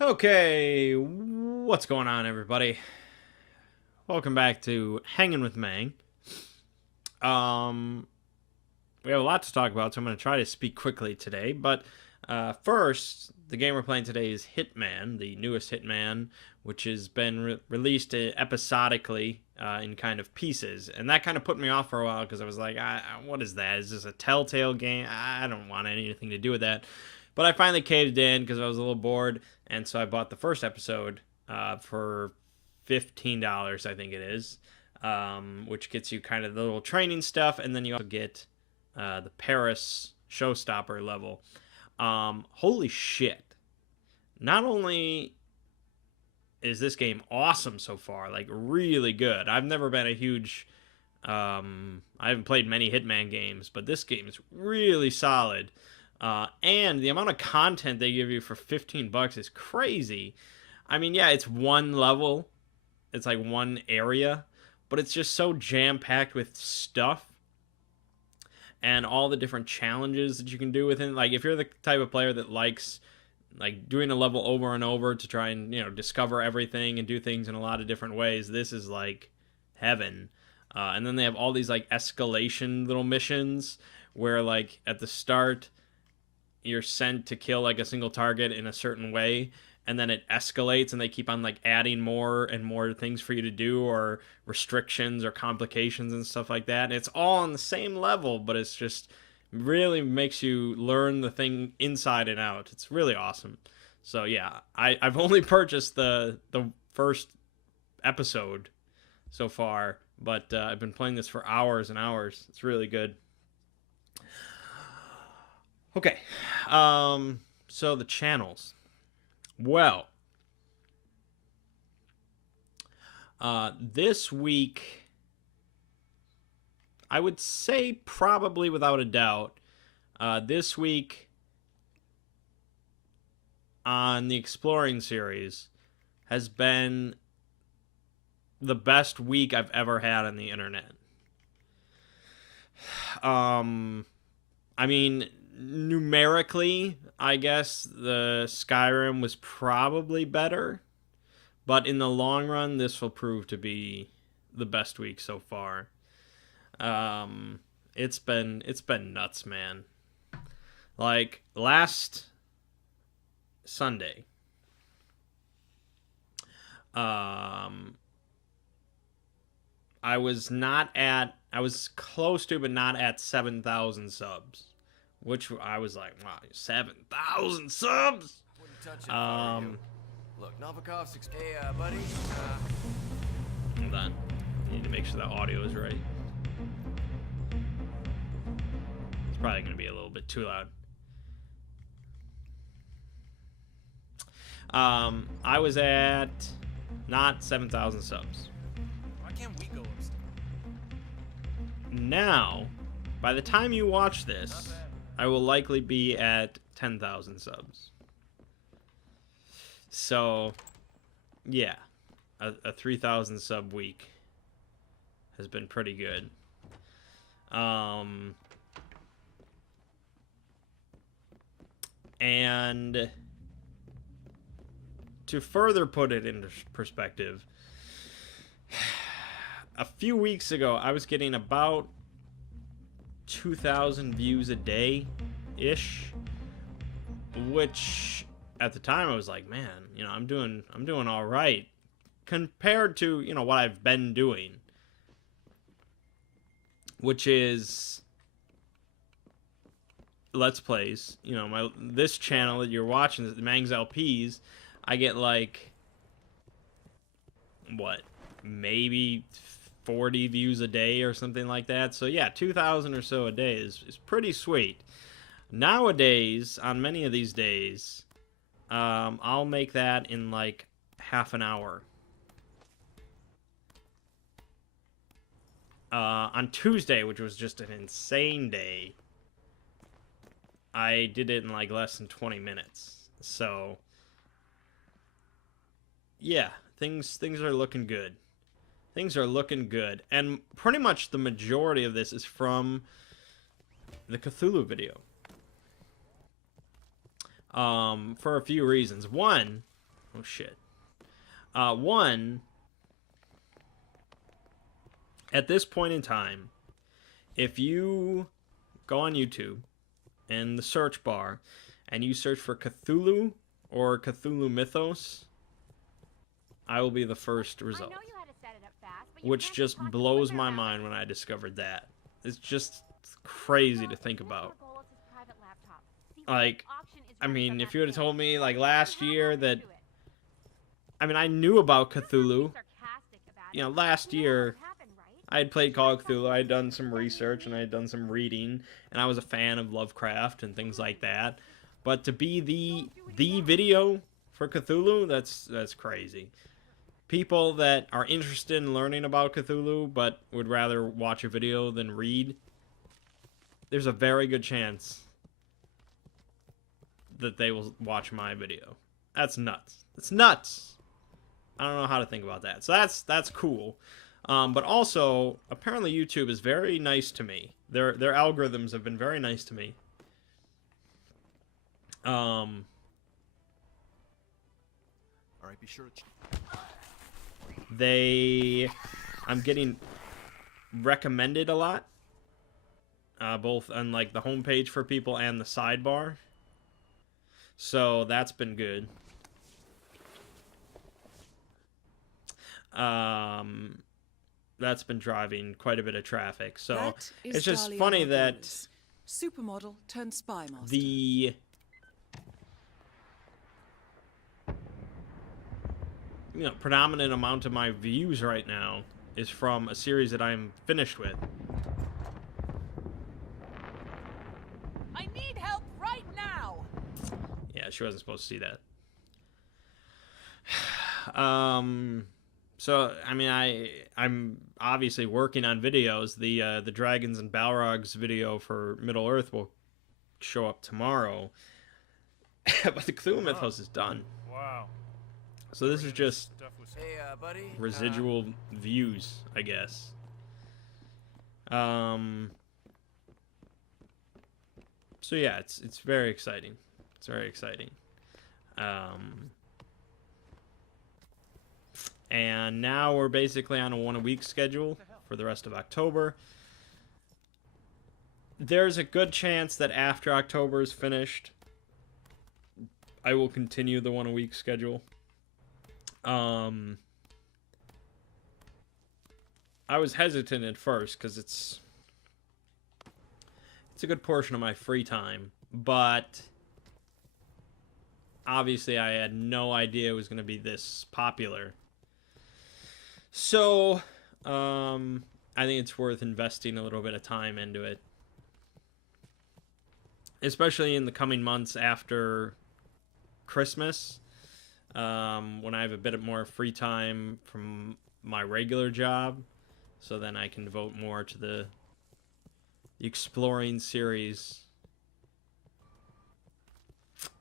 Okay, what's going on, everybody? Welcome back to Hanging with Mangg. Um, we have a lot to talk about, so I'm going to try to speak quickly today. But first, the game we're playing today is Hitman, the newest Hitman, which has been released episodically in kind of pieces. And that kind of put me off for a while because I was like, what is that? Is this a Telltale game? I don't want anything to do with that. But I finally caved in because I was a little bored, and so I bought the first episode for $15, I think it is, which gets you kind of the little training stuff, and then you also get the Paris showstopper level. Holy shit. Not only is this game awesome so far, like really good. I've never been a huge I haven't played many Hitman games, but this game is really solid. And the amount of content they give you for $15 is crazy. I mean, yeah, it's one level, it's like one area, but it's just so jam packed with stuff and all the different challenges that you can do within. Like, if you're the type of player that likes like doing a level over and over to try and discover everything and do things in a lot of different ways, this is like heaven. And then they have all these like escalation little missions where, like, at the start you're sent to kill like a single target in a certain way, and then it escalates and they keep on like adding more and more things for you to do, or restrictions or complications and stuff like that. And it's all on the same level, but it's just really makes you learn the thing inside and out. It's really awesome. So yeah, I've only purchased the first episode so far, but I've been playing this for hours and hours. It's really good. Okay, so the channels. Well, this week, I would say probably without a doubt, this week on the Exploring series has been the best week I've ever had on the internet. I mean, numerically, I guess the Skyrim was probably better, but in the long run, this will prove to be the best week so far. It's been nuts, man. Like last Sunday, I was close to, but not at 7,000 subs, which I was like, wow, 7,000 subs. Wouldn't touch it if I were you. Look, Novikov's hey, buddy. Hold on, I need to make sure the audio is right. It's probably going to be a little bit too loud. I was at not 7,000 subs. Why can't we go upstairs? Now, by the time you watch this, I will likely be at 10,000 subs. So, yeah, a 3,000 sub week has been pretty good. And to further put it into perspective, a few weeks ago, I was getting about 2,000 views a day ish, which at the time I was like, man, I'm doing all right compared to, what I've been doing, which is Let's Plays. This channel that you're watching, the Mangg's LPs, I get like what, maybe 40 views a day or something like that. So yeah, 2,000 or so a day is pretty sweet. Nowadays, on many of these days, I'll make that in like half an hour. On Tuesday, which was just an insane day, I did it in like less than 20 minutes. So yeah, things are looking good. Things are looking good. And pretty much the majority of this is from the Cthulhu video. For a few reasons. One, Oh, shit. One, at this point in time, if you go on YouTube in the search bar and you search for Cthulhu or Cthulhu Mythos, I will be the first result. Which just blows my mind when I discovered that. It's just crazy to think about. Like, I mean, if you would have told me, like, last year that... I mean, I knew about Cthulhu. You know, last year, I had played Call of Cthulhu, I had done some research, and I had done some reading, and I was a fan of Lovecraft and things like that. But to be the video for Cthulhu, that's crazy. People that are interested in learning about Cthulhu, but would rather watch a video than read, there's a very good chance that they will watch my video. That's nuts. It's nuts! I don't know how to think about that. So that's cool. But also, apparently YouTube is very nice to me. Their algorithms have been very nice to me. Alright, be sure to... I'm getting recommended a lot, both on like the homepage for people and the sidebar, so that's been good. That's been driving quite a bit of traffic, so it's just funny that supermodel turned spy master. The predominant amount of my views right now is from a series that I'm finished with. I need help right now. Yeah, she wasn't supposed to see that. So I mean, I'm obviously working on videos. The Dragons and Balrogs video for Middle Earth will show up tomorrow, but the Cthulhu Mythos is done. Wow. So this is just Hey, buddy. residual views, I guess. So yeah, it's very exciting. It's very exciting. And now we're basically on a one-a-week schedule for the rest of October. There's a good chance that after October is finished, I will continue the one-a-week schedule. I was hesitant at first because it's a good portion of my free time, but obviously I had no idea it was going to be this popular. So, I think it's worth investing a little bit of time into it, especially in the coming months after Christmas. When I have a bit more free time from my regular job, so then I can devote more to the exploring series.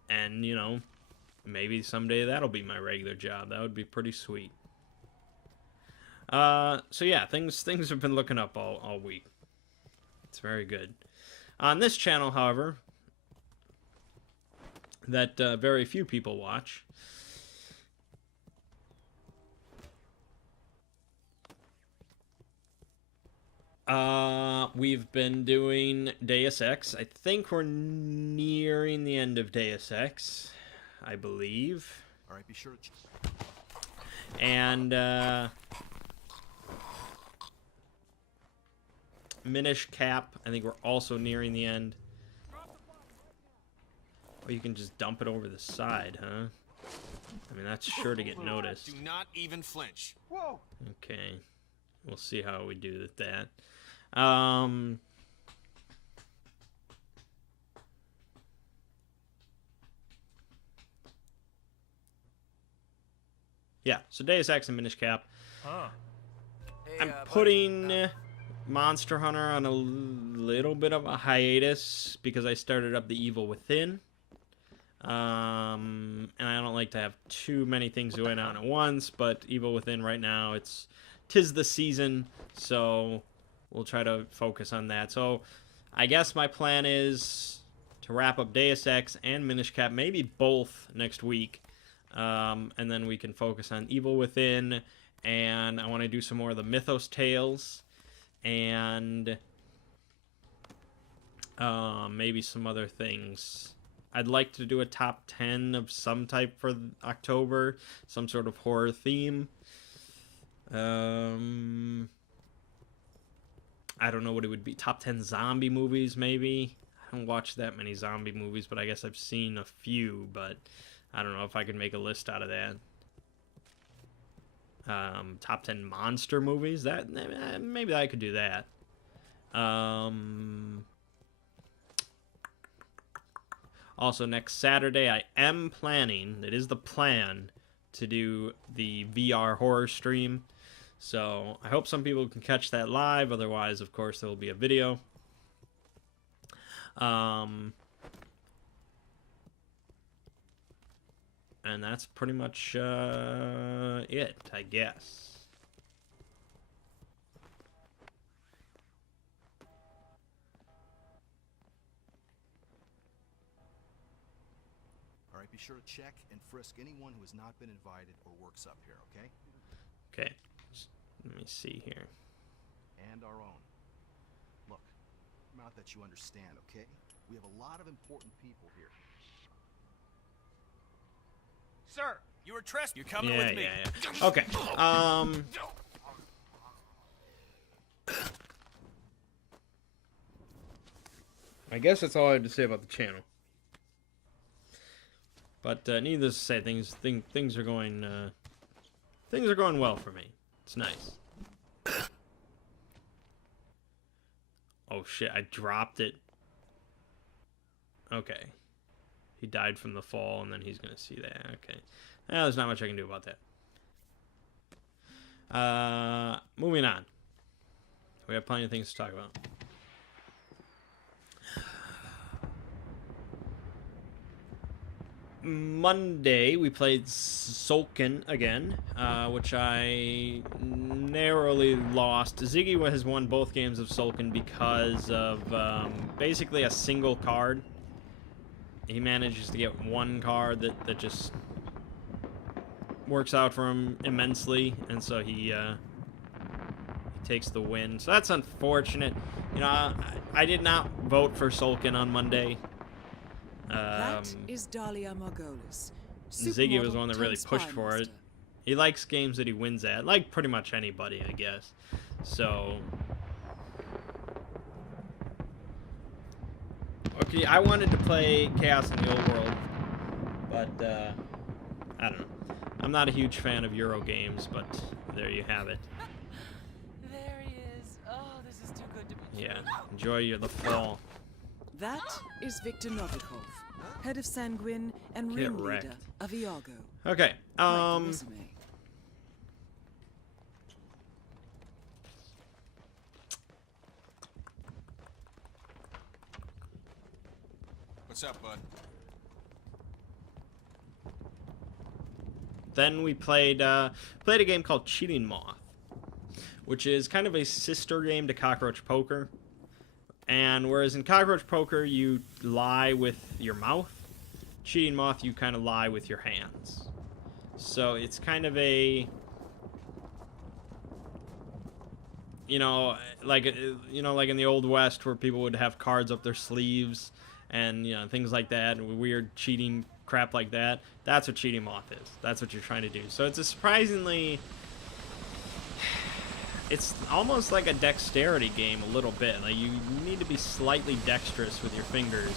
And, you know, maybe someday that'll be my regular job. That would be pretty sweet. So yeah, things have been looking up all week. It's very good. On this channel, however, that very few people watch, we've been doing Deus Ex. I think we're nearing the end of Deus Ex, I believe. Alright, be sure to... And, Minish Cap, I think we're also nearing the end. Or you can just dump it over the side, huh? I mean, that's sure to get noticed. Do not even flinch. Whoa. Okay. We'll see how we do with that. Yeah, so Deus Ex and Minish Cap. Huh. Hey, I'm buddy. putting Monster Hunter on a little bit of a hiatus because I started up The Evil Within. And I don't like to have too many things going on at once, but Evil Within right now, tis the season, so we'll try to focus on that. So I guess my plan is to wrap up Deus Ex and Minish Cap, maybe both next week. And then we can focus on Evil Within, and I want to do some more of the Mythos Tales, and maybe some other things. I'd like to do a top 10 of some type for October, some sort of horror theme. I don't know what it would be. Top 10 zombie movies, maybe. I don't watch that many zombie movies, but I guess I've seen a few, but I don't know if I could make a list out of that. Top 10 monster movies, that maybe I could do that. Also, next Saturday, I am planning, it is the plan, to do the VR horror stream. So, I hope some people can catch that live. Otherwise, of course, there will be a video. And that's pretty much it, I guess. All right, be sure to check and frisk anyone who has not been invited or works up here, okay? Okay, let me see here. And our own. Look, not that you understand, okay? We have a lot of important people here. Sir, you were trespassing. You're coming Yeah, with me. yeah. Okay. I guess that's all I had to say about the channel. But needless to say, things are going well for me. It's nice. Oh shit! I dropped it. Okay. He died from the fall, and then he's gonna see that. Okay. There's not much I can do about that. Moving on. We have plenty of things to talk about. Monday, we played Sulkin again, which I narrowly lost. Ziggy has won both games of Sulkin because of basically a single card. He manages to get one card that just works out for him immensely, and so he takes the win. So that's unfortunate. You know, I did not vote for Sulkin on Monday. That is Dahlia Margolis. Ziggy was the Supermodel one that really turned pushed spy for it. master. He likes games that he wins at, like pretty much anybody, I guess. So, okay, I wanted to play Chaos in the Old World, but I don't know. I'm not a huge fan of Euro games, but there you have it. There he is. Oh, this is too good to be Yeah, enjoy the fall. That is Viktor Novikov, head of Sanguine and Get ringleader wrecked. of Iago. Okay, Quite the resume. What's up, bud? Then we played a game called Cheating Moth, which is kind of a sister game to Cockroach Poker. And whereas in Cockroach Poker you lie with your mouth, Cheating Moth you kind of lie with your hands. So it's kind of a, like in the Old West where people would have cards up their sleeves and things like that, and weird cheating crap like that. That's what Cheating Moth is. That's what you're trying to do. So it's a surprisingly, it's almost like a dexterity game a little bit. Like you need to be slightly dexterous with your fingers,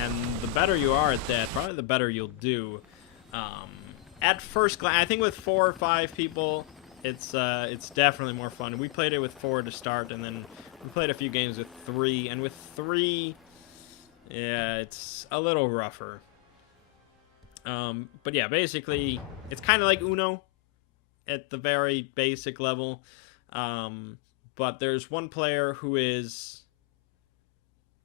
and the better you are at that, probably the better you'll do. At first glance, I think with 4 or 5 people, it's definitely more fun. We played it with 4 to start, and then we played a few games with 3, and with 3, yeah, it's a little rougher. But yeah, basically, it's kind of like Uno at the very basic level. But there's one player who is,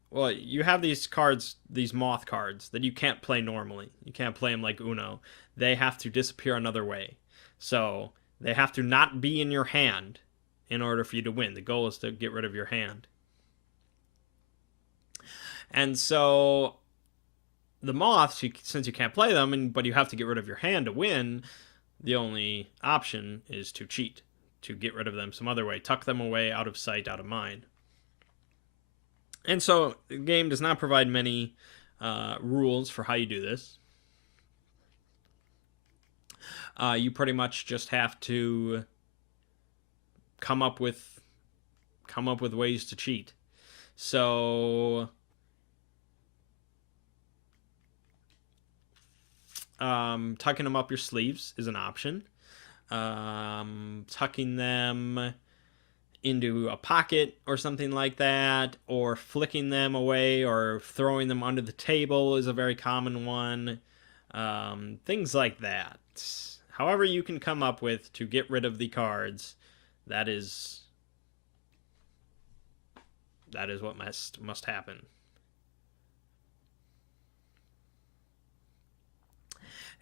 well, you have these cards, these moth cards, that you can't play normally. You can't play them like Uno. They have to disappear another way. So they have to not be in your hand in order for you to win. The goal is to get rid of your hand. And so the moths, since you can't play them, but you have to get rid of your hand to win, the only option is to cheat, to get rid of them some other way, tuck them away, out of sight, out of mind. And so the game does not provide many rules for how you do this. You pretty much just have to come up with ways to cheat. So tucking them up your sleeves is an option. Tucking them into a pocket or something like that, or flicking them away, or throwing them under the table is a very common one. Things like that. However you can come up with to get rid of the cards, that is what must happen.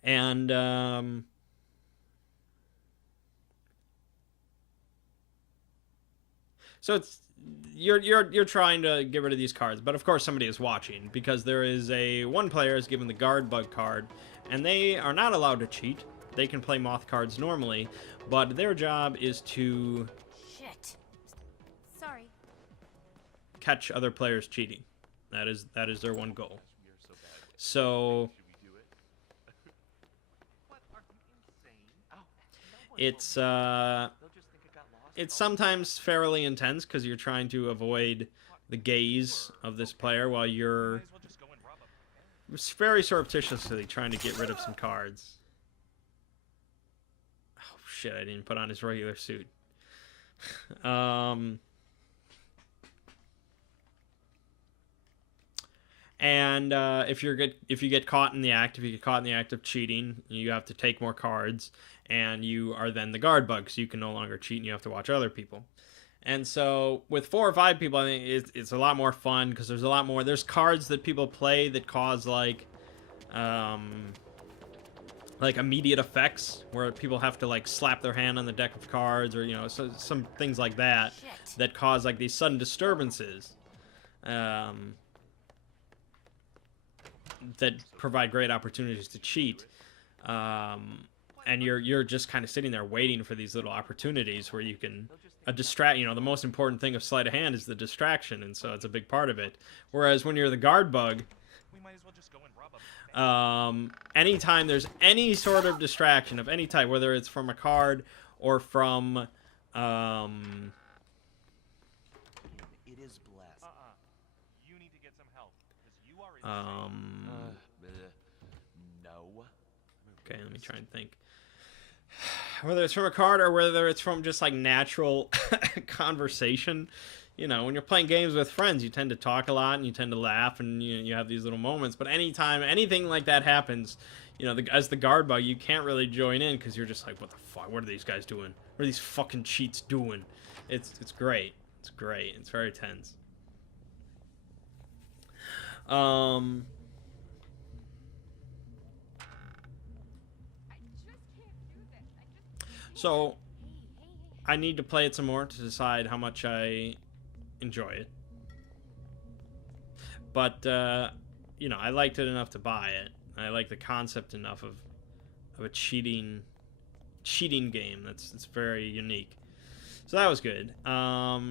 And so you're trying to get rid of these cards, but of course somebody is watching, because there is one player is given the guard bug card, and they are not allowed to cheat. They can play moth cards normally, but their job is to catch other players cheating. That is their one goal. So it's sometimes fairly intense, because you're trying to avoid the gaze of this player while you're very surreptitiously trying to get rid of some cards. Oh shit, I didn't put on his regular suit. And if you get caught in the act of cheating, you have to take more cards, and you are then the guard bug, so you can no longer cheat, and you have to watch other people. And so with 4 or 5 people, I think it's a lot more fun, because there's cards that people play that cause like immediate effects, where people have to like slap their hand on the deck of cards, or some things like that that cause like these sudden disturbances. That provide great opportunities to cheat, and you're just kind of sitting there waiting for these little opportunities where you can distract. The most important thing of sleight of hand is the distraction, and so it's a big part of it. Whereas when you're the guard bug, anytime there's any sort of distraction of any type, whether it's from a card or from okay, let me try and think. Whether it's from a card or whether it's from just like natural conversation. When you're playing games with friends, you tend to talk a lot and you tend to laugh, and you have these little moments. But anytime anything like that happens, as the guard bug, you can't really join in, because you're just like, what the fuck? What are these guys doing? What are these fucking cheats doing? It's great. It's great. It's very tense. So I need to play it some more to decide how much I enjoy it. But I liked it enough to buy it. I like the concept enough of a cheating game. It's very unique. So that was good. I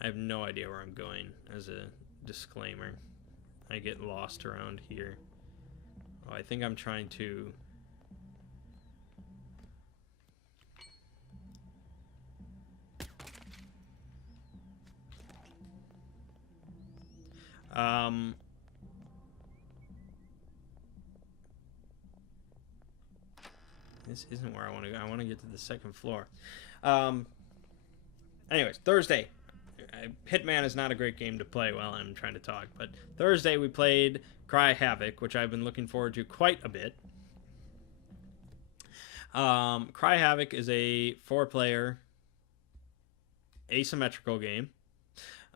have no idea where I'm going, as a disclaimer. I get lost around here. Oh, I think I'm trying to... This isn't where I want to go. I want to get to the second floor. Anyways, Thursday. Hitman is not a great game to play while I'm trying to talk, but Thursday we played Cry Havoc, which I've been looking forward to quite a bit. Cry Havoc is a 4-player asymmetrical game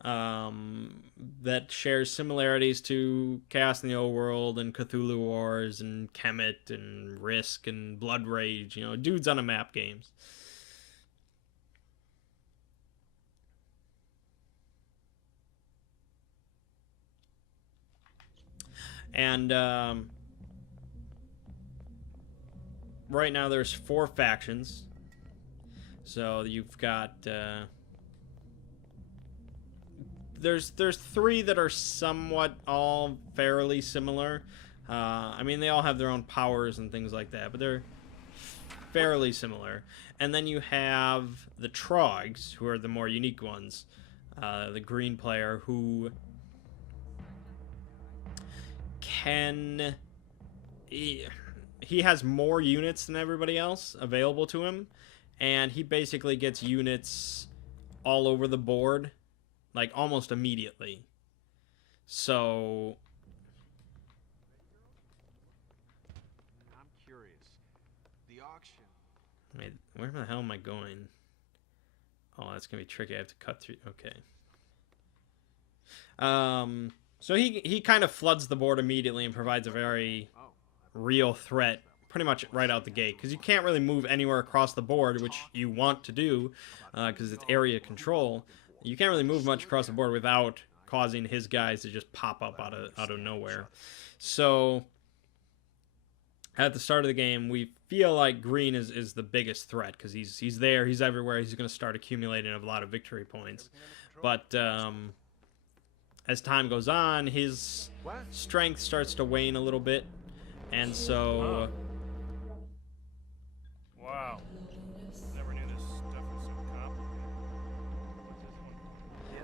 that shares similarities to Chaos in the Old World and Cthulhu Wars and Kemet and Risk and Blood Rage, dudes on a map games. And right now there's 4 factions. So you've got there's 3 that are somewhat all fairly similar. I mean, they all have their own powers and things like that, but they're fairly similar. And then you have the Trogs, who are the more unique ones. The green player who can... He has more units than everybody else available to him, and he basically gets units all over the board, like, almost immediately. So... I'm curious. The auction. Wait, where the hell am I going? Oh, that's gonna be tricky. I have to cut through. Okay. So he kind of floods the board immediately and provides a very real threat pretty much right out the gate, because you can't really move anywhere across the board, which you want to do because it's area control. You can't really move much across the board without causing his guys to just pop up out of nowhere. So at the start of the game, we feel like green is the biggest threat, because he's there, he's everywhere, he's going to start accumulating a lot of victory points. But as time goes on, his strength starts to wane a little bit, and so... Wow. Never knew this stuff was so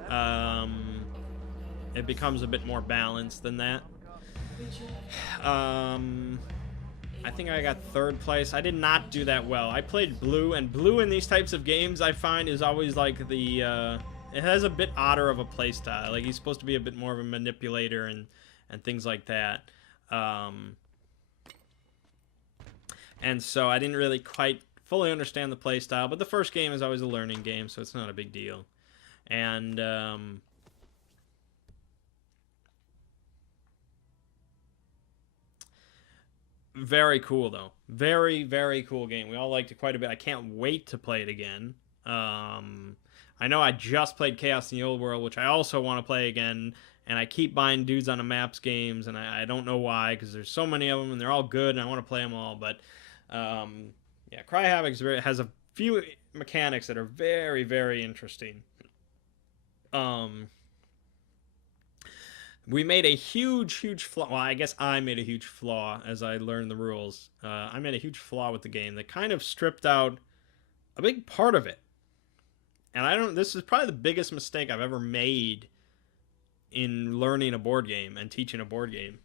complicated. It becomes a bit more balanced than that. I think I got 3rd place. I did not do that well. I played blue, and blue in these types of games, I find, is always like the... it has a bit odder of a playstyle. Like, he's supposed to be a bit more of a manipulator and things like that. And so I didn't really quite fully understand the playstyle, but the first game is always a learning game, so it's not a big deal. And very cool, though. Very, very cool game. We all liked it quite a bit. I can't wait to play it again. I know I just played Chaos in the Old World, which I also want to play again, and I keep buying Dudes on the Maps games, and I don't know why, because there's so many of them, and they're all good, and I want to play them all, but yeah, Cry Havoc has a few mechanics that are very, very interesting. We made a huge flaw. Well, I guess I made a huge flaw as I learned the rules. I made a huge flaw with the game that kind of stripped out a big part of it. And this is probably the biggest mistake I've ever made in learning a board game and teaching a board game.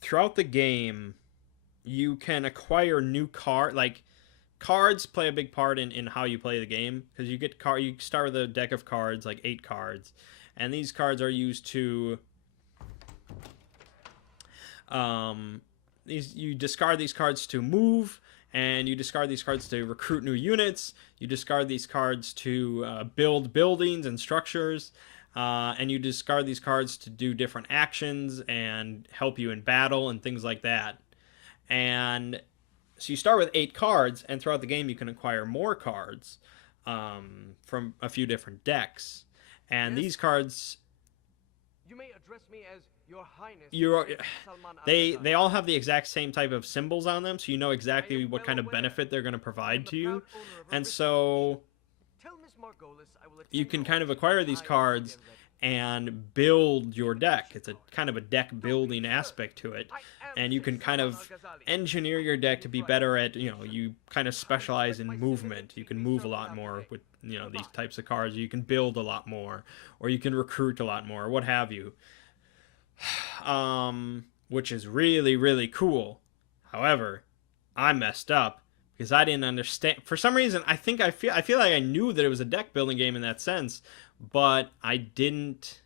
Throughout the game, you can acquire new cards play a big part in how you play the game, because you start with a deck of cards, like 8 cards, and these cards are used to you discard these cards to move, and you discard these cards to recruit new units, you discard these cards to build buildings and structures, and you discard these cards to do different actions and help you in battle and things like that. And so you start with 8 cards, and throughout the game you can acquire more cards from a few different decks. And these cards... You may address me as Your Highness. They all have the exact same type of symbols on them, so you know exactly what kind of benefit they're going to provide to you. And so you can kind of acquire these cards and build your deck. It's a kind of a deck building aspect to it, and you can kind of engineer your deck to be better at, you kind of specialize in movement. You can move a lot more with these types of cards. You can build a lot more, or you can recruit a lot more, or what have you, which is really, really cool. However, I messed up because I didn't understand. For some reason, I feel like I knew that it was a deck building game in that sense, but I didn't.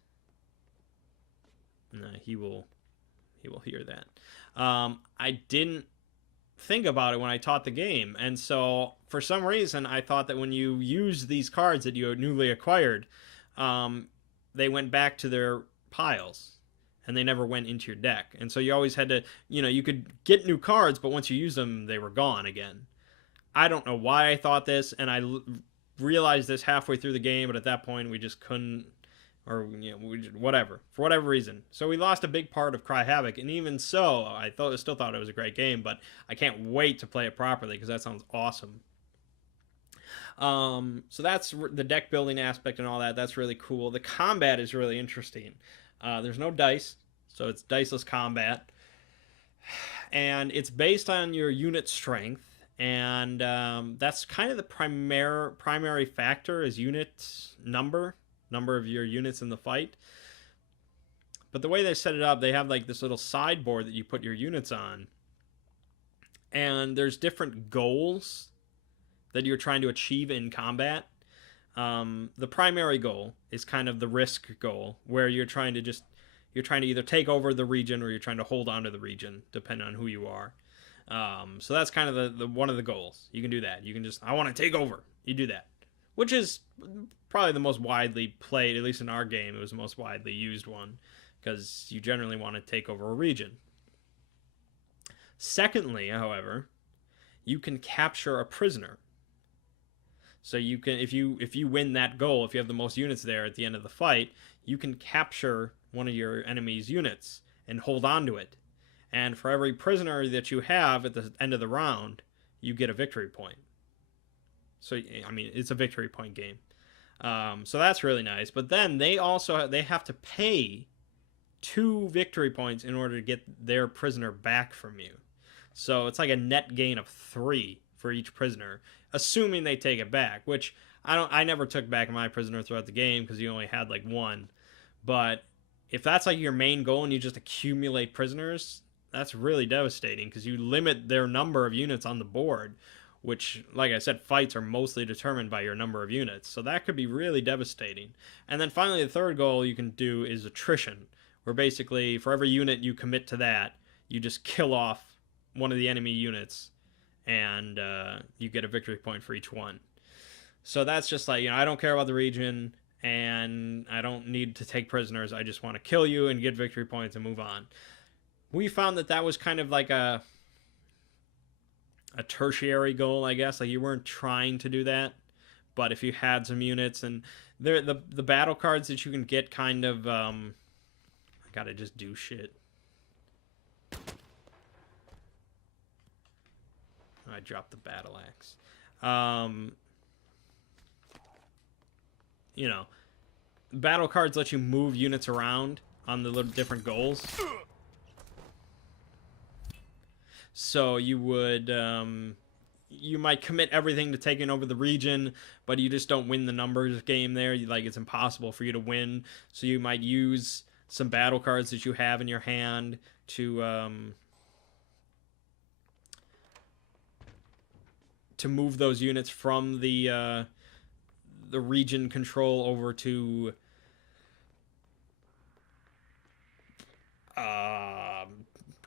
No, he will hear that. I didn't think about it when I taught the game, and so for some reason I thought that when you use these cards that you had newly acquired, they went back to their piles, and they never went into your deck. And so you always had to, you could get new cards, but once you use them, they were gone again. I don't know why I thought this, and I realized this halfway through the game, but at that point we just couldn't or whatever, for whatever reason. So we lost a big part of Cry Havoc, and even so, still thought it was a great game, but I can't wait to play it properly because that sounds awesome. So that's the deck building aspect and all that. That's really cool. The combat is really interesting. There's no dice, so it's diceless combat, and it's based on your unit strength, and that's kind of the primary factor is unit number of your units in the fight. But the way they set it up, they have like this little sideboard that you put your units on, and there's different goals that you're trying to achieve in combat. The primary goal is kind of the risk goal, where you're trying to either take over the region or you're trying to hold on to the region, depending on who you are. So that's kind of the one of the goals. You can do that. You can just, I want to take over. You do that, which is probably the most widely played, at least in our game. It was the most widely used one because you generally want to take over a region. Secondly, however, you can capture a prisoner. So you can, if you win that goal, if you have the most units there at the end of the fight, you can capture one of your enemy's units and hold on to it. And for every prisoner that you have at the end of the round, you get a victory point. So I mean, it's a victory point game. So that's really nice. But then they have to pay 2 victory points in order to get their prisoner back from you. So it's like a net gain of 3 for each prisoner, assuming they take it back, which I never took back my prisoner throughout the game because you only had like 1. But if that's like your main goal and you just accumulate prisoners, that's really devastating because you limit their number of units on the board, which, like I said, fights are mostly determined by your number of units. So that could be really devastating. And then finally, the third goal you can do is attrition, where basically for every unit you commit to that, you just kill off one of the enemy units, and you get a victory point for each one. So that's just like, I don't care about the region, and I don't need to take prisoners. I just want to kill you and get victory points and move on. We found that was kind of like a tertiary goal, I guess. Like, you weren't trying to do that, but if you had some units, and the battle cards that you can get kind of, I gotta just do shit. I dropped the battle axe. Battle cards let you move units around on the little different goals. So you would, you might commit everything to taking over the region, but you just don't win the numbers game there. Like, it's impossible for you to win. So you might use some battle cards that you have in your hand to move those units from the region control over to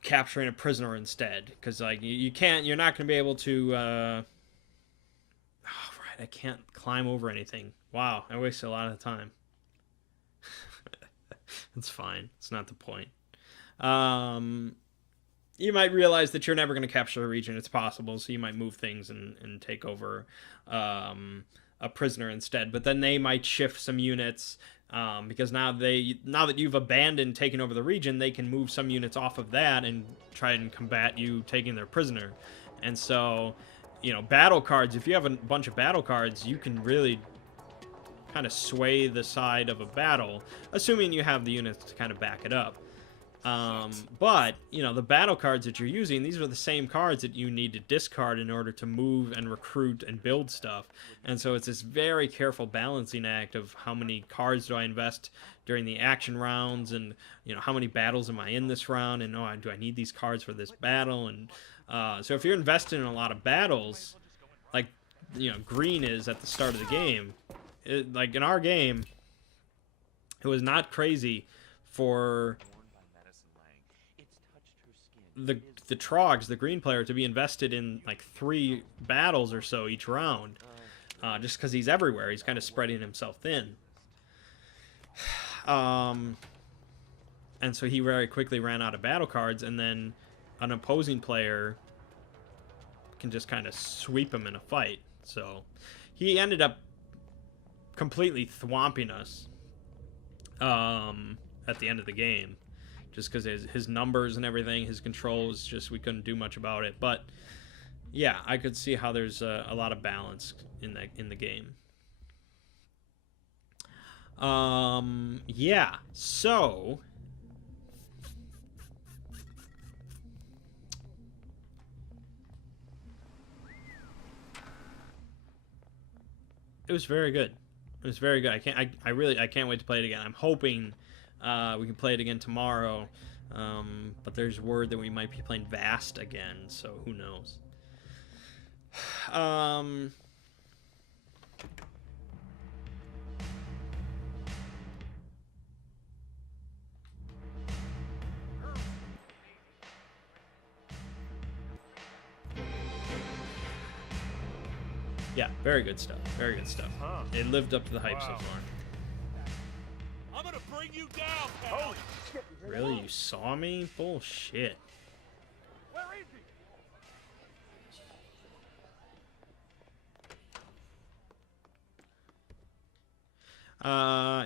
capturing a prisoner instead, because like you're not going to be able to right, I can't climb over anything. Wow, I wasted a lot of time. It's fine, it's not the point. You might realize that you're never going to capture a region. It's possible, so you might move things and take over a prisoner instead. But then they might shift some units, because now that you've abandoned taking over the region, they can move some units off of that and try and combat you taking their prisoner. And so, battle cards, if you have a bunch of battle cards, you can really kind of sway the side of a battle, assuming you have the units to kind of back it up. But, the battle cards that you're using, these are the same cards that you need to discard in order to move and recruit and build stuff. And so it's this very careful balancing act of how many cards do I invest during the action rounds, and, how many battles am I in this round, and do I need these cards for this battle? And so if you're invested in a lot of battles, like, green is at the start of the game, like in our game, it was not crazy for the Trogs, the green player, to be invested in like 3 battles or so each round, just because he's everywhere. He's kind of spreading himself thin. And so he very quickly ran out of battle cards, and then an opposing player can just kind of sweep him in a fight. So he ended up completely thwomping us. at the end of the game, just because his numbers and everything, his controls, just we couldn't do much about it. But yeah, I could see how there's a lot of balance in the game. Yeah, so it was very good. It was very good. I can't wait to play it again. I'm hoping we can play it again tomorrow. But there's word that we might be playing Vast again, so who knows. Yeah, very good stuff. Very good stuff. It lived up to the hype so far. I'm gonna bring you down, pal. Holy shit! Really? You saw me? Bullshit. Where is he?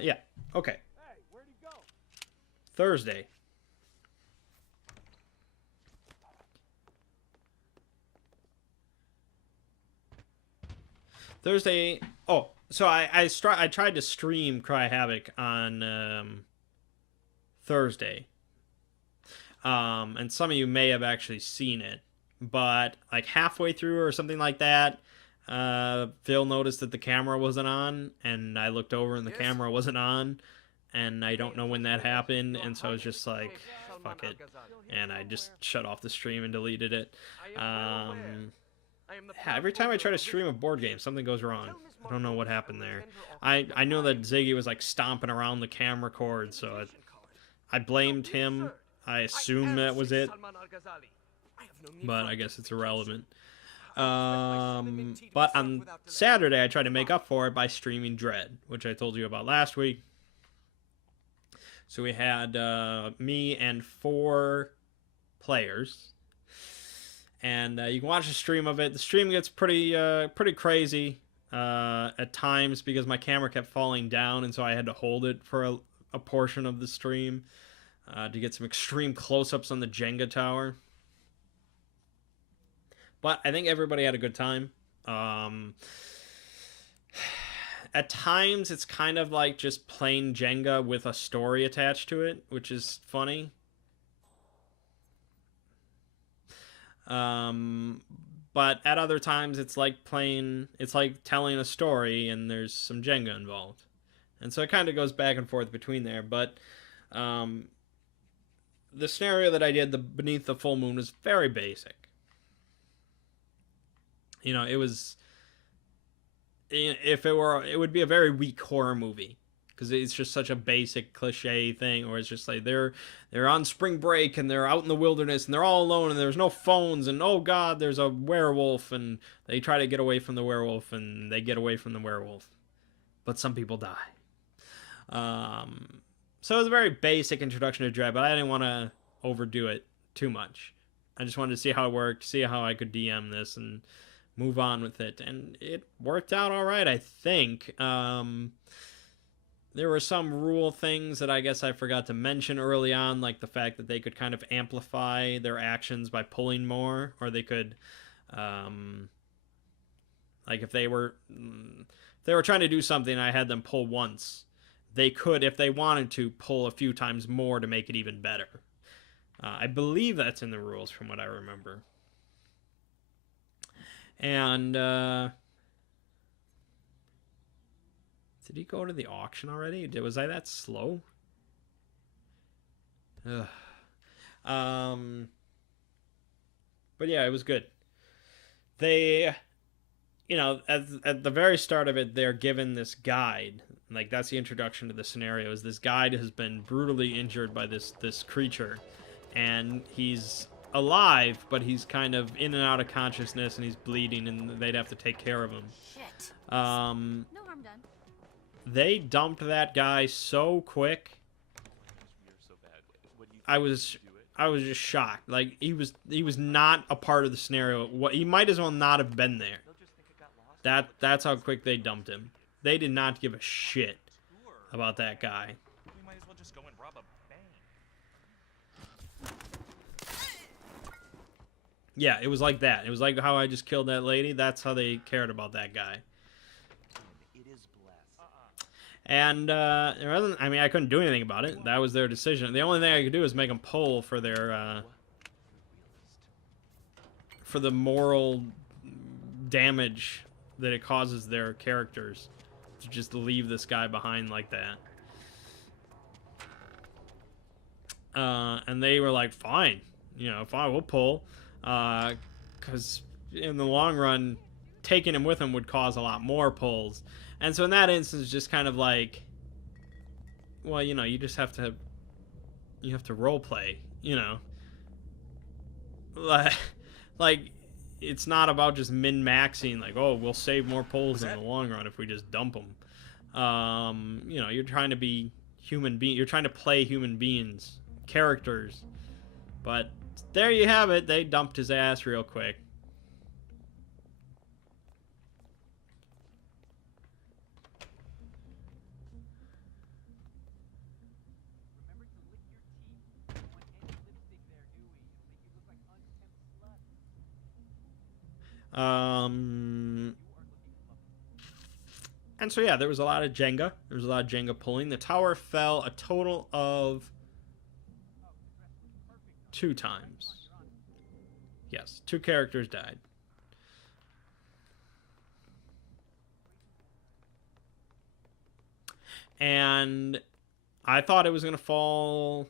Yeah. Okay. Hey, where'd he go? Thursday. Thursday. Oh, so I tried to stream Cry Havoc on Thursday. And some of you may have actually seen it, but like halfway through or something like that, Phil noticed that the camera wasn't on, and I looked over and the camera wasn't on, and I don't know when that happened, and so I was just like, fuck it, and I just shut off the stream and deleted it. Yeah, every time I try to stream a board game, something goes wrong. I don't know what happened there. I know that Ziggy was like stomping around the camera cord, so I blamed him. I assumed that was it, but I guess it's irrelevant. But on Saturday, I tried to make up for it by streaming Dread, which I told you about last week. So we had me and 4 players. And you can watch a stream of it. The stream gets pretty crazy at times because my camera kept falling down, and so I had to hold it for a portion of the stream to get some extreme close-ups on the Jenga tower. But I think everybody had a good time. At times, it's kind of like just plain Jenga with a story attached to it, which is funny. But at other times it's like telling a story and there's some Jenga involved. And so it kind of goes back and forth between there. But the scenario that I did, the Beneath the Full Moon, was very basic. You know, it would be a very weak horror movie. Because it's just such a basic cliche thing, where it's just like they're on spring break and they're out in the wilderness and they're all alone and there's no phones and oh god, there's a werewolf and they try to get away from the werewolf and they get away from the werewolf, but some people die. So it was a very basic introduction to Dread, but I didn't want to overdo it too much. I just wanted to see how it worked, see how I could DM this and move on with it, and it worked out all right, I think. There were some rule things that I guess I forgot to mention early on, like the fact that they could kind of amplify their actions by pulling more, or they could, like if they were trying to do something and I had them pull once, they could, if they wanted to, pull a few times more to make it even better. I believe that's in the rules from what I remember. And, did he go to the auction already? Was I that slow? Ugh. But yeah, it was good. They, you know, at the very start of it, they're given this guide. Like, that's the introduction to the scenario, is this guide has been brutally injured by this creature. And he's alive, but he's kind of in and out of consciousness, and he's bleeding, and they'd have to take care of him. Shit. No harm done. They dumped that guy so quick. I was just shocked. Like, he was not a part of the scenario. He might as well not have been there. That's how quick they dumped him. They did not give a shit about that guy. might as well just go and rob a bank. Yeah, it was like that. It was like how I just killed that lady. That's how they cared about that guy. It is blessed. And I mean, I couldn't do anything about it. That was their decision. The only thing I could do is make them pull for their for the moral damage that it causes their characters to just leave this guy behind like that. And they were like, fine, you know, fine, we'll pull. Because in the long run, taking him with him would cause a lot more pulls. And so in that instance, just kind of like, well, you know, you just have to, role play, you know. Like, it's not about just min-maxing, like, oh, we'll save more pulls in the long run if we just dump them. You know, you're trying to be you're trying to play human beings, characters. But there you have it. They dumped his ass real quick. And so yeah, there was a lot of Jenga. There was a lot of Jenga pulling. The tower fell a total of 2 times. Yes, 2 characters died. And I thought it was going to fall...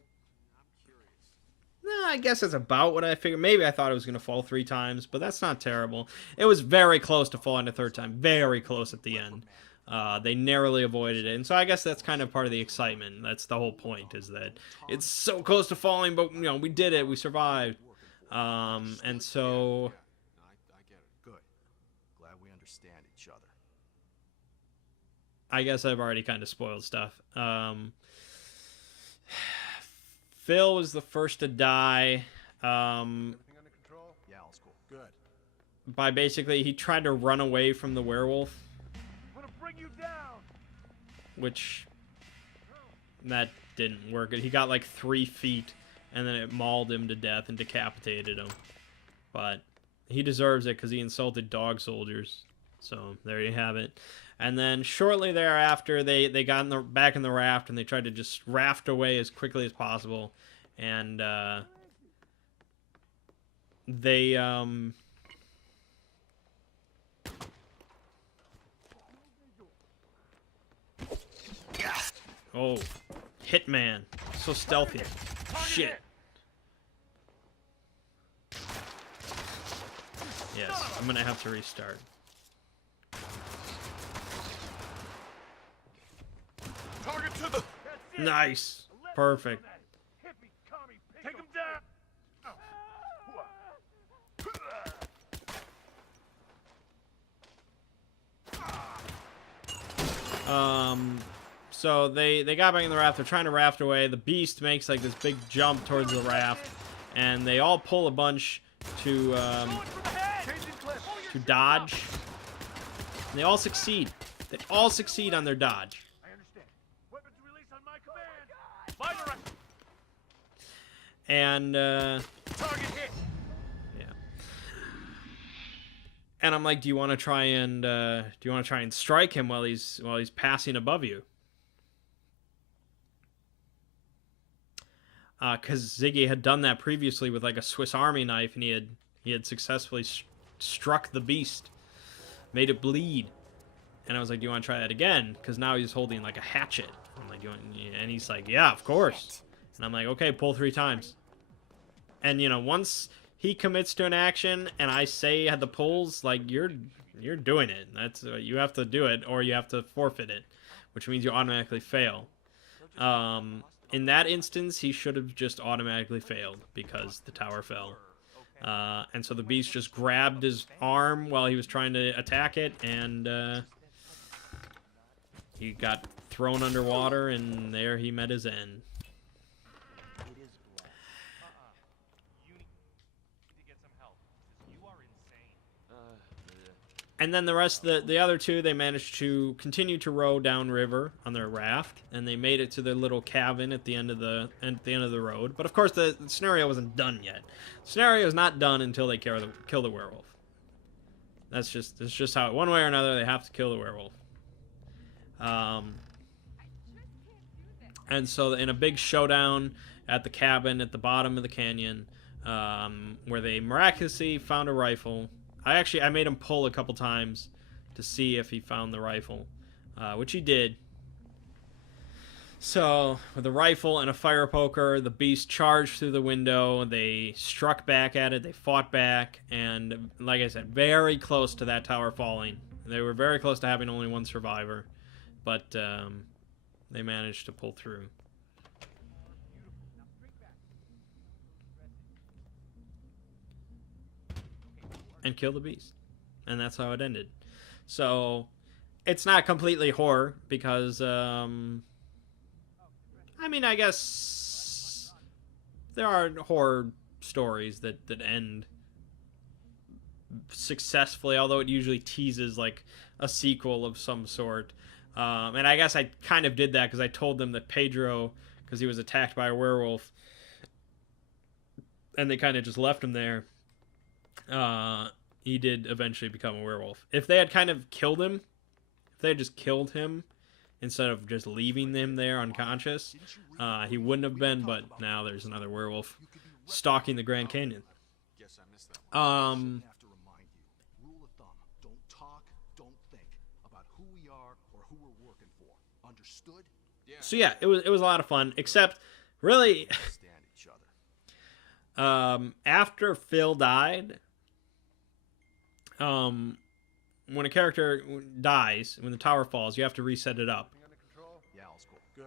I guess that's about what I figured. Maybe I thought it was going to fall 3 times, but that's not terrible. It was very close to falling a 3rd time. Very close at the end. They narrowly avoided it. And so I guess that's kind of part of the excitement. That's the whole point, is that it's so close to falling, but, you know, we did it. We survived. And so... I get it. Good. Glad we understand each other. I guess I've already kind of spoiled stuff. Phil was the first to die. Everything under control? Yeah, all's cool. Good. By basically, he tried to run away from the werewolf. I'm gonna bring you down. Which... that didn't work. He got like 3 feet, and then it mauled him to death and decapitated him. But he deserves it because he insulted dog soldiers. So there you have it. And then shortly thereafter, they got back in the raft, and they tried to just raft away as quickly as possible. And they oh, Hitman, so stealthy. Shit. Yes, I'm gonna have to restart. Target to the. Nice. Perfect. Take him down. So they got back in the raft. They're trying to raft away. The beast makes like this big jump towards the raft, and they all pull a bunch to dodge. And they all succeed. They all succeed on their dodge. I understand. Weapons released on my command. My direction. And Target hit. yeah. And I'm like, do you want to try and strike him while he's passing above you? Because Ziggy had done that previously with like a Swiss Army knife, and he had successfully struck the beast, made it bleed. And I was like, do you want to try that again? Because now he's holding like a hatchet. I'm like, and he's like, yeah, of course. And I'm like, okay, pull 3 times. And you know, once he commits to an action, and I say had the pulls, like you're doing it. That's you have to do it, or you have to forfeit it, which means you automatically fail. In that instance, he should have just automatically failed because the tower fell. And so the beast just grabbed his arm while he was trying to attack it, and he got thrown underwater, and there he met his end. It is blessed. You need to get some help. You are insane. And then the rest of the other two, they managed to continue to row downriver on their raft, and they made it to their little cabin at the end of the road. But of course, the scenario wasn't done yet. The scenario is not done until they kill the werewolf. That's just how, one way or another, they have to kill the werewolf. And so in a big showdown at the cabin at the bottom of the canyon, where they miraculously found a rifle. I made him pull a couple times to see if he found the rifle, which he did. So, with a rifle and a fire poker, the beast charged through the window. They struck back at it. They fought back. And, like I said, very close to that tower falling. They were very close to having only one survivor. But they managed to pull through. And kill the beast. And that's how it ended. So, it's not completely horror, because, I mean, I guess there are horror stories that end successfully, although it usually teases, like, a sequel of some sort. And I guess I kind of did that, because I told them that Pedro, because he was attacked by a werewolf, and they kind of just left him there, he did eventually become a werewolf. If they had kind of killed him, if they had just killed him instead of just leaving him there unconscious, he wouldn't have been, but now there's another werewolf stalking the Grand Canyon. Have to remind you, rule of thumb, don't talk, don't think about who we are or who we're working for. Understood? So yeah, it was a lot of fun, except really Understand each other. after Phil died, when a character dies, when the tower falls, you have to reset it up. Yeah, all's cool. Good.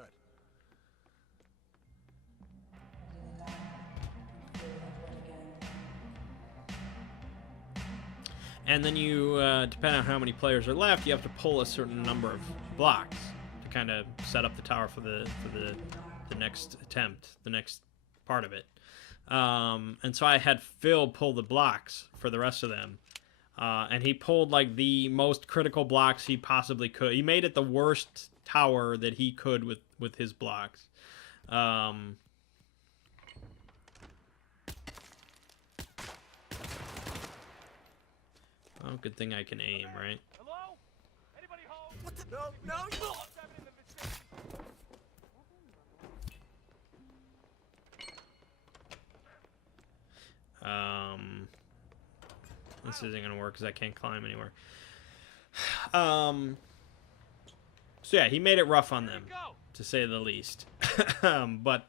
And then you, depending on how many players are left, you have to pull a certain number of blocks to kind of set up the tower for the next attempt, the next part of it. And so I had Phil pull the blocks for the rest of them. And he pulled, like, the most critical blocks he possibly could. He made it the worst tower that he could with his blocks. Oh, good thing I can aim, right? Hello? Anybody home? What the? No, no, you. What's happening in the vicinity? This isn't gonna work because I can't climb anywhere. So yeah, he made it rough on them, Go. to say the least. But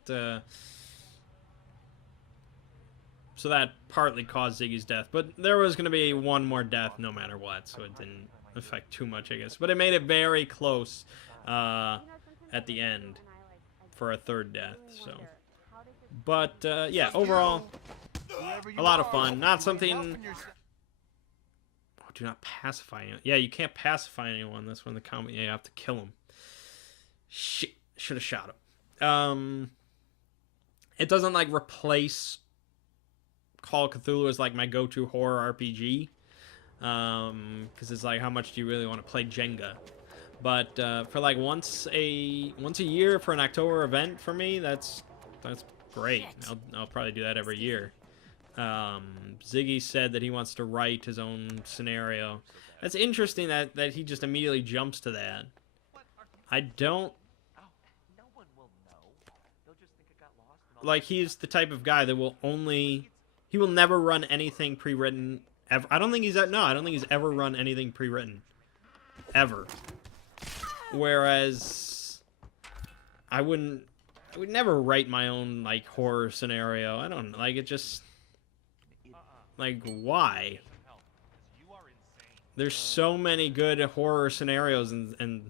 so that partly caused Ziggy's death, but there was gonna be one more death no matter what, so it didn't affect too much, I guess. But it made it very close at the end for a third death. So, but yeah, overall, a lot of fun. Not something. Oh, do not pacify anyone. Yeah, you can't pacify anyone. That's when the comment. Yeah, you have to kill him. Shit, should have shot him. It doesn't like replace Call of Cthulhu as like my go-to horror RPG. Because it's like, how much do you really want to play Jenga? But for like once a year for an October event for me, that's great. I'll probably do that every year. Ziggy said that he wants to write his own scenario. That's interesting that he just immediately jumps to that. I don't like, he's the type of guy that he will never run anything pre-written ever. I don't think he's ever run anything pre-written ever. Whereas I would never write my own like horror scenario. I don't like it. Just like, why? There's so many good horror scenarios and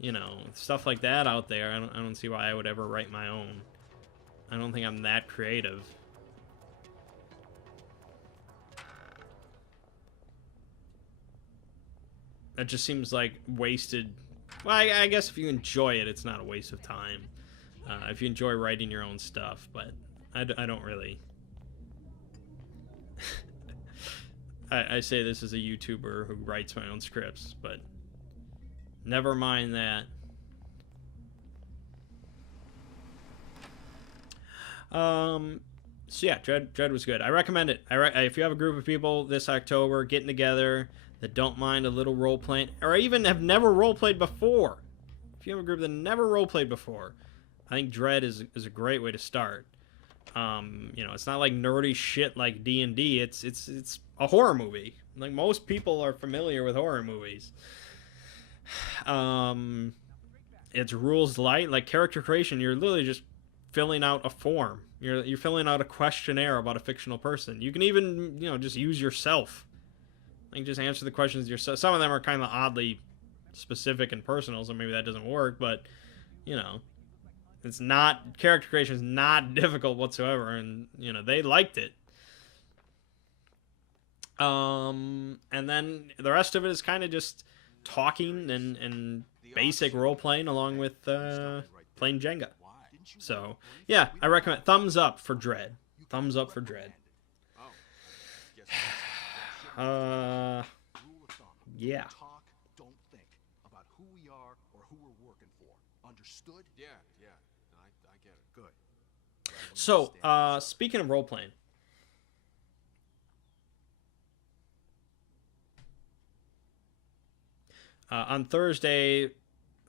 you know, stuff like that out there. I don't see why I would ever write my own. I don't think I'm that creative. That just seems like wasted. Well, I guess if you enjoy it, it's not a waste of time. If you enjoy writing your own stuff, but I don't really. I say this as a YouTuber who writes my own scripts, but never mind that. So yeah, Dread was good. I recommend it. If you have a group of people this October getting together that don't mind a little role playing, or even have never role played before, if you have a group that never role played before, I think Dread is a great way to start. You know, it's not like nerdy shit like D&D. It's a horror movie. Like most people are familiar with horror movies. It's rules light, like character creation. You're literally just filling out a form. You're filling out a questionnaire about a fictional person. You can even, you know, just use yourself. Like just answer the questions yourself. Some of them are kind of oddly specific and personal, so maybe that doesn't work. But you know, it's not, character creation is not difficult whatsoever, and you know they liked it. And then the rest of it is kind of just talking and basic role playing along with playing Jenga. So yeah, I recommend. Thumbs up for Dread. Thumbs up for Dread. Yeah. Talk, don't think about who we are or who we're working for. Understood? Yeah. I get it. Good. So, speaking of role playing, on Thursday,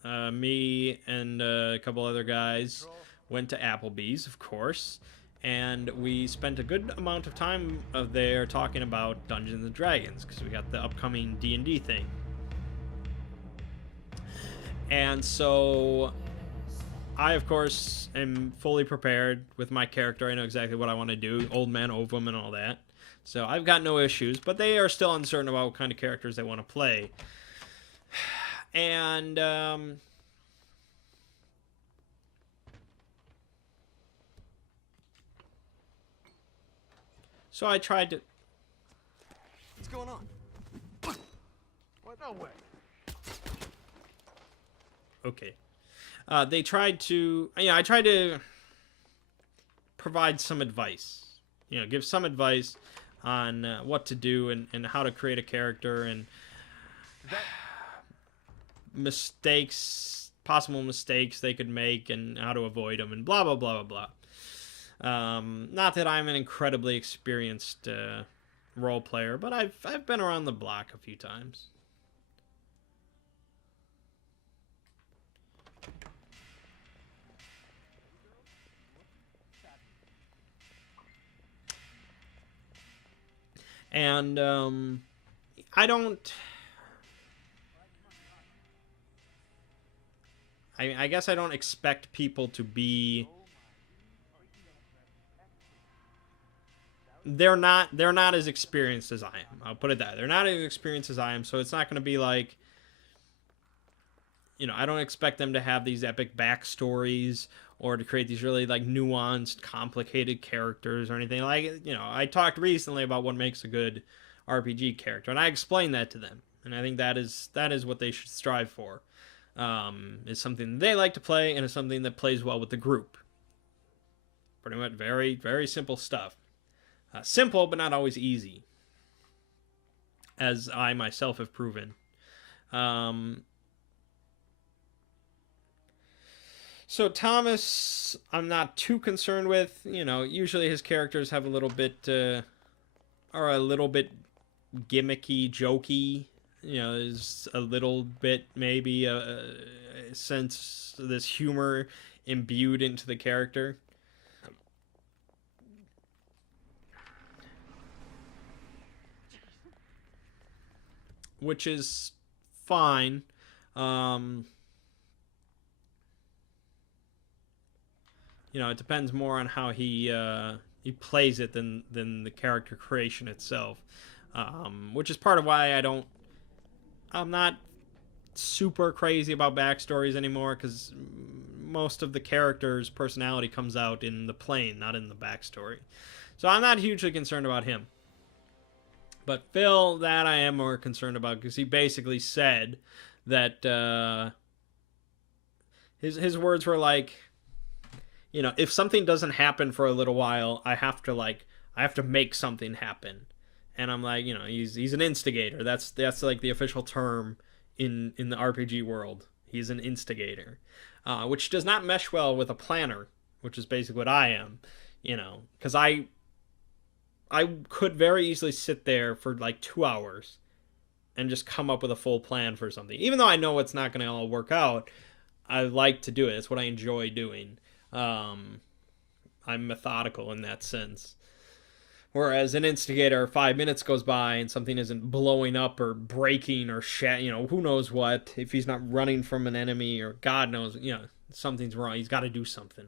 me and a couple other guys went to Applebee's, of course, and we spent a good amount of time there talking about Dungeons and Dragons because we got the upcoming D&D thing. And so I, of course, am fully prepared with my character. I know exactly what I want to do, Old Man Ovum and all that. So I've got no issues, but they are still uncertain about what kind of characters they want to play. And so I tried to... What's going on? What? No way. Okay. They tried to... I tried to provide some advice. You know, give some advice on what to do and how to create a character and mistakes, possible mistakes they could make and how to avoid them and blah, blah, blah, blah, blah. Not that I'm an incredibly experienced role player, but I've been around the block a few times. And I don't... I guess I don't expect people to be... They're not as experienced as I am. I'll put it that. They're not as experienced as I am, so it's not going to be like... You know, I don't expect them to have these epic backstories or to create these really, like, nuanced, complicated characters or anything. Like, you know, I talked recently about what makes a good RPG character, and I explained that to them. And I think that is what they should strive for. Is something they like to play and is something that plays well with the group. Pretty much very, very simple stuff. Simple, but not always easy. As I myself have proven. So Thomas, I'm not too concerned with. You know, usually his characters have a little bit, are a little bit gimmicky, jokey. You know, there's a little bit maybe a sense of this humor imbued into the character. Which is fine. You know, it depends more on how he plays it than the character creation itself. Which is part of why I'm not super crazy about backstories anymore, because most of the character's personality comes out in the playing, not in the backstory. So I'm not hugely concerned about him. But Phil, that I am more concerned about, because he basically said that his words were like, you know, if something doesn't happen for a little while, I have to make something happen. And I'm like, you know, he's an instigator. That's like the official term in the RPG world. He's an instigator, which does not mesh well with a planner, which is basically what I am. You know, because I could very easily sit there for like 2 hours and just come up with a full plan for something. Even though I know it's not going to all work out, I like to do it. It's what I enjoy doing. I'm methodical in that sense. Whereas an instigator, 5 minutes goes by and something isn't blowing up or breaking or who knows what. If he's not running from an enemy or God knows, something's wrong. He's got to do something.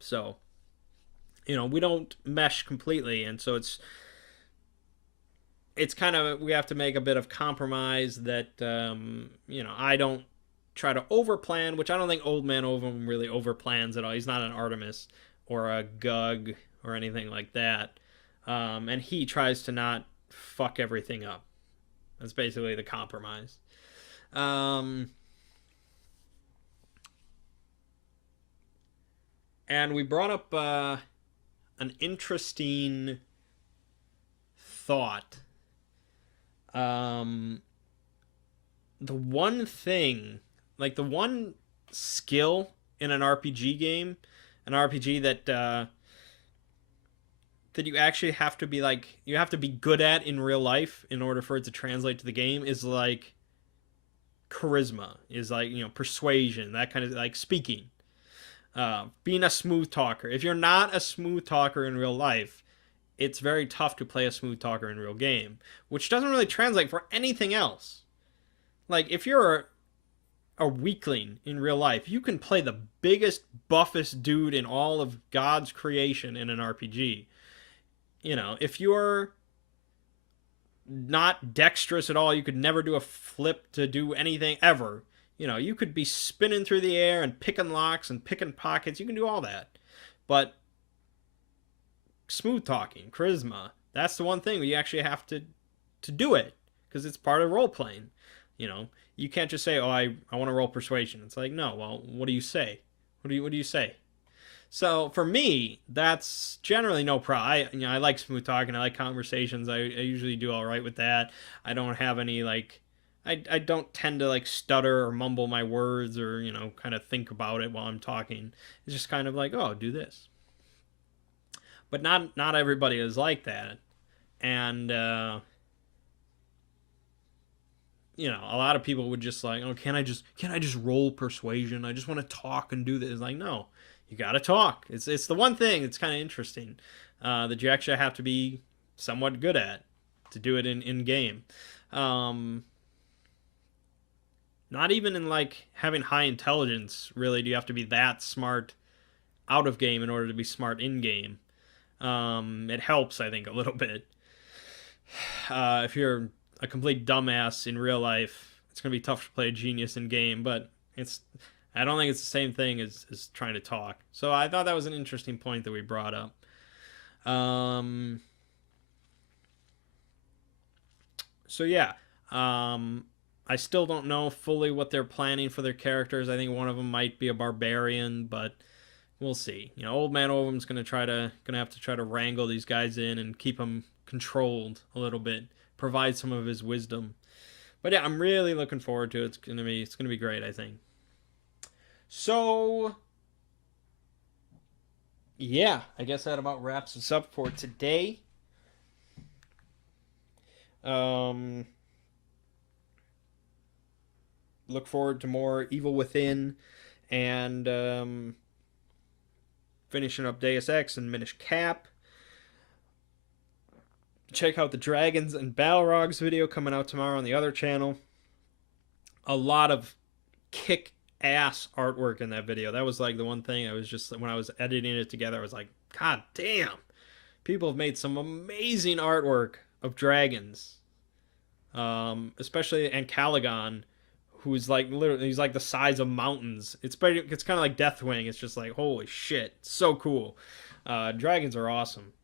So, we don't mesh completely, and so it's kind of, we have to make a bit of compromise that I don't try to overplan, which I don't think Old Man Ovum really overplans at all. He's not an Artemis or a Gug or anything like that. And he tries to not fuck everything up. That's basically the compromise. And we brought up an interesting thought. The one thing, like the one skill in an RPG game, an RPG that you actually have to be you have to be good at in real life in order for it to translate to the game, is like charisma, is like, persuasion, that kind of, like speaking, being a smooth talker. If you're not a smooth talker in real life, it's very tough to play a smooth talker in real game, which doesn't really translate for anything else. Like, if you're a weakling in real life, you can play the biggest, buffest dude in all of God's creation in an RPG. If you're not dexterous at all, you could never do a flip to do anything ever. You could be spinning through the air and picking locks and picking pockets. You can do all that. But smooth talking, charisma, that's the one thing where you actually have to do it, because it's part of role playing. You can't just say, oh, I want to roll persuasion. It's like, no, well, what do you say? What do you say? So for me, that's generally no problem. I like smooth talking. I like conversations. I usually do all right with that. I don't have any I don't tend to stutter or mumble my words or kind of think about it while I'm talking. It's just kind of like, oh, do this. But not everybody is like that, and a lot of people would just like, oh, can I just roll persuasion? I just want to talk and do this. It's like, no. You gotta talk. It's the one thing that's kind of interesting that you actually have to be somewhat good at to do it in game. Not even in having high intelligence, really, do you have to be that smart out of game in order to be smart in game. It helps, I think, a little bit. If you're a complete dumbass in real life, it's gonna be tough to play a genius in game, but I don't think it's the same thing as trying to talk. So I thought that was an interesting point that we brought up. So yeah, I still don't know fully what they're planning for their characters. I think one of them might be a barbarian, but we'll see. Old Man Ovum's gonna have to try to wrangle these guys in and keep them controlled a little bit, provide some of his wisdom. But yeah, I'm really looking forward to it. It's gonna be great, I think. So, yeah, I guess that about wraps us up for today. Look forward to more Evil Within and finishing up Deus Ex and Minish Cap. Check out the Dragons and Balrogs video coming out tomorrow on the other channel. A lot of kick-ass artwork in that video. That was the one thing I was just, when I was editing it together, I was like, God damn, people have made some amazing artwork of dragons. Especially Ancalagon, who's literally, he's the size of mountains. It's kind of like Deathwing. It's just holy shit, so cool. Dragons are awesome.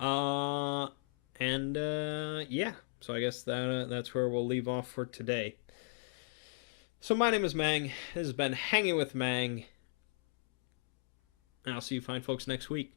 Yeah, so I guess that's where we'll leave off for today. So my name is Mangg. This has been Hanging with Mangg. And I'll see you fine folks next week.